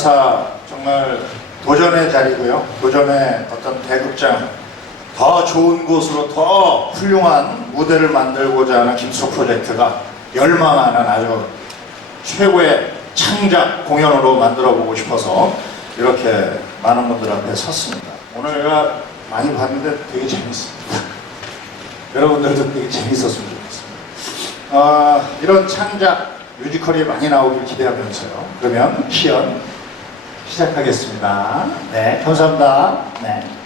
가사 정말 도전의 자리고요. 도전의 어떤 대극장 더 좋은 곳으로 더 훌륭한 무대를 만들고자 하는 김수 프로젝트가 열망하는 아주 최고의 창작 공연으로 만들어 보고 싶어서 이렇게 많은 분들 앞에 섰습니다. 오늘 제가 많이 봤는데 되게 재밌습니다. 여러분들도 되게 재밌었으면 좋겠습니다. 어, 이런 창작 뮤지컬이 많이 나오길 기대하면서요. 그러면 시연 시작하겠습니다. 네, 감사합니다. 네.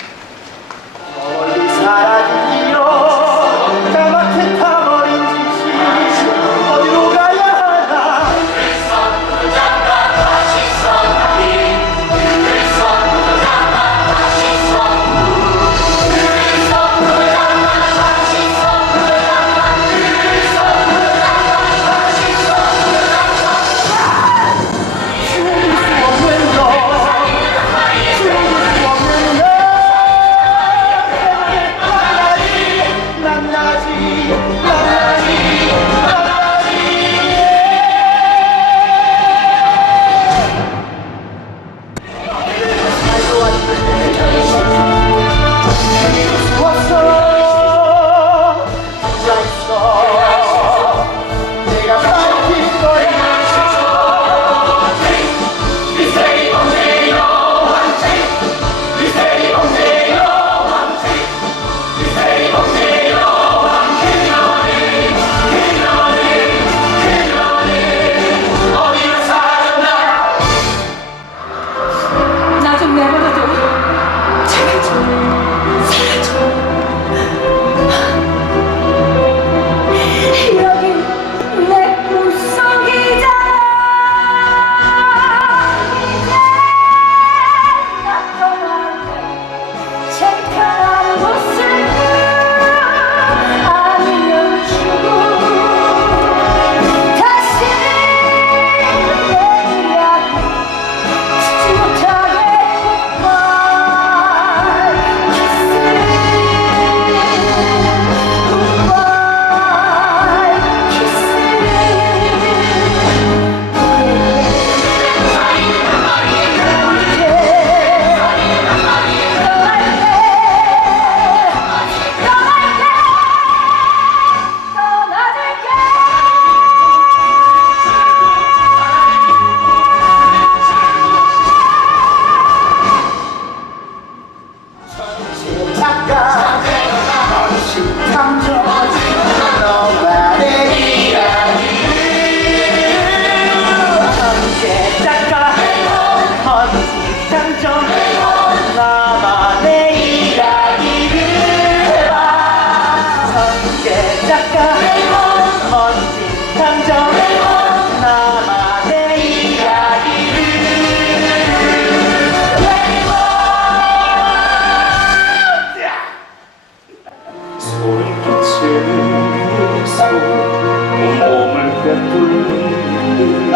온몸을 꿰뚫는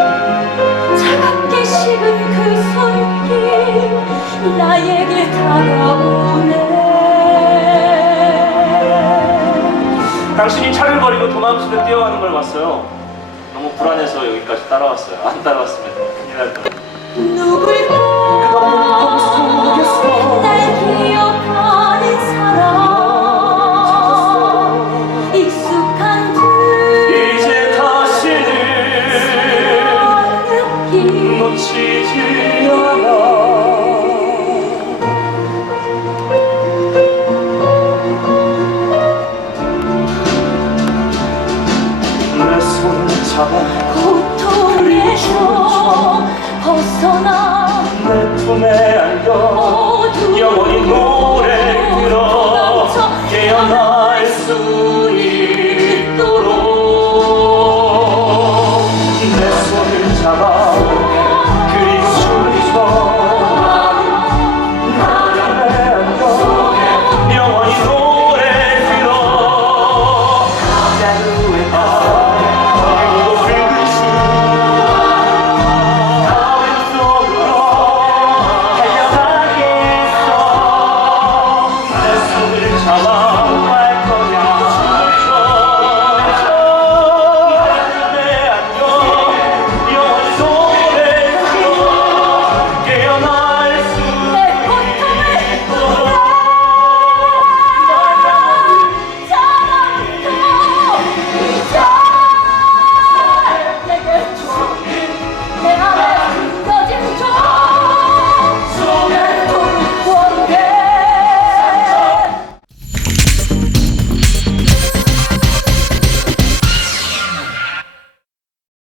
차갑게 식은 그 손길 나에게 다가오네 당신이 차를 버리고 도망치듯 뛰어가는 걸 봤어요. 너무 불안해서 여기까지 따라왔어요. 안 따라왔으면 큰일 날 뻔. 누굴 고